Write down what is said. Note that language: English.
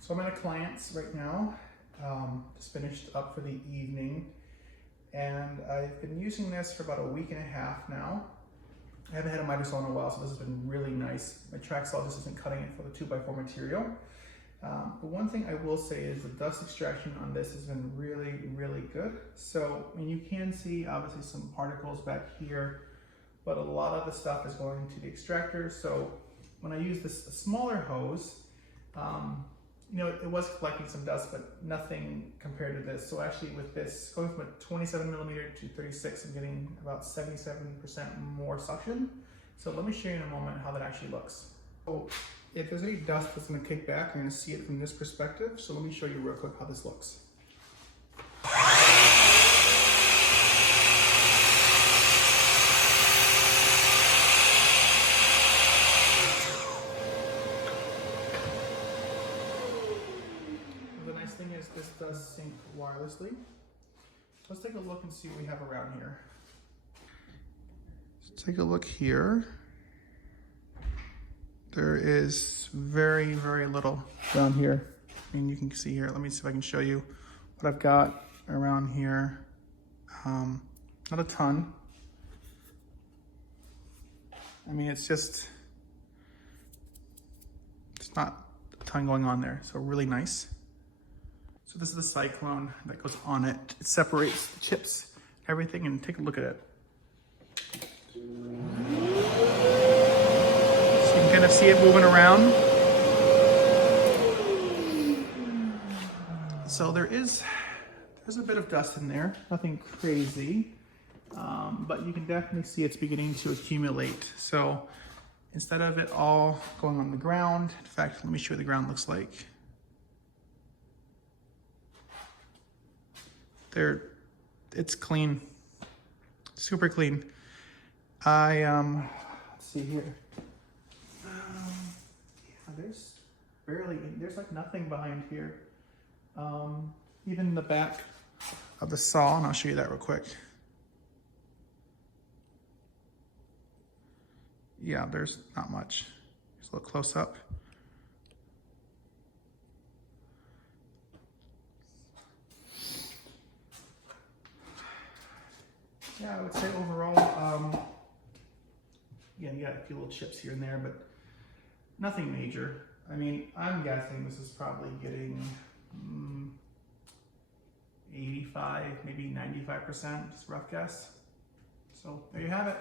So I'm at a client's right now, just finished up for the evening, and I've been using this for about a week and a half now. I haven't had a miter saw in a while, so this has been really nice. My track saw just isn't cutting it for the 2x4 material. But one thing I will say is the dust extraction on this has been really, really good. So, I mean, you can see obviously some particles back here, but a lot of the stuff is going to the extractor. So when I use this smaller hose, you know, it was collecting some dust, but nothing compared to this. So actually with this, going from a 27 millimeter to 36, I'm getting about 77% more suction. So let me show you in a moment how that actually looks. So if there's any dust that's gonna kick back, you're gonna see it from this perspective. So let me show you real quick how this looks. The nice thing is this does sync wirelessly. Let's take a look and see what we have around here. Let's take a look here. There is very, very little down here. I mean, you can see here, let me see if I can show you what I've got around here. Not a ton. I mean, it's not a ton going on there, so really nice. So this is the cyclone that goes on it. It separates the chips, everything, and take a look at it. So you can kind of see it moving around. So there's a bit of dust in there, nothing crazy, but you can definitely see it's beginning to accumulate. So instead of it all going on the ground, in fact, let me show you what the ground looks like. It's clean, super clean. Let's see here. Yeah, there's like nothing behind here. Even the back of the saw, and I'll show you that real quick. Yeah, there's not much. Just a little close up. Yeah, I would say overall, yeah, you got a few little chips here and there, but nothing major. I mean, I'm guessing this is probably getting 85, maybe 95%, just rough guess. So there you have it.